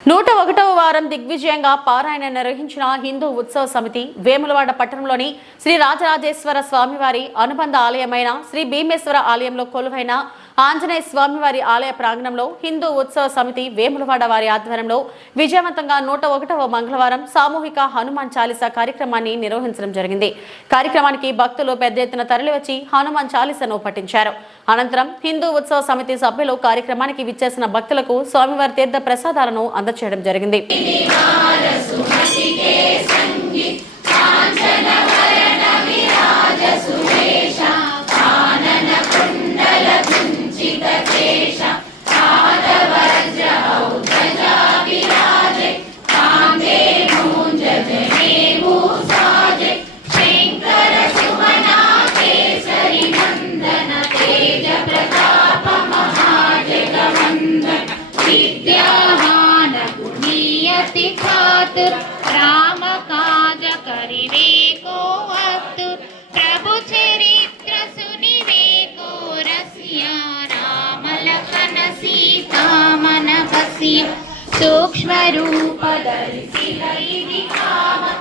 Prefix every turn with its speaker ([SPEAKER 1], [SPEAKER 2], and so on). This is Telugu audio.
[SPEAKER 1] నూట ఒకటవ వారం దిగ్విజయంగా పారాయణ నిర్వహించిన హిందూ ఉత్సవ సమితి వేములవాడ పట్టణంలోని శ్రీ రాజరాజేశ్వర స్వామివారి అనుబంధ ఆలయమైన శ్రీ భీమేశ్వర ఆలయంలో కొలువైన ఆంజనేయ స్వామివారి ఆలయ ప్రాంగణంలో హిందూ ఉత్సవ సమితి వేములవాడ వారి ఆధ్వర్యంలో విజయవంతంగా నూట ఒకటవ మంగళవారం సామూహిక హనుమాన్ చాలీసా కార్యక్రమాన్ని నిర్వహించడం జరిగింది. కార్యక్రమానికి భక్తులు పెద్ద ఎత్తున తరలివచ్చి హనుమాన్ చాలీసాను పఠించారు. అనంతరం హిందూ ఉత్సవ సమితి సభ్యులు కార్యక్రమానికి విచ్చేసిన భక్తులకు స్వామివారి తీర్థ ప్రసాదాలను అందచేయడం జరిగింది.
[SPEAKER 2] नियति खातुर राम काज करिवे को अतुर प्रभु चरित्र सुनिवे को रसिया राम लखन सीता मन बसिया सूक्ष्म रूप धरि सिरहि दिखावा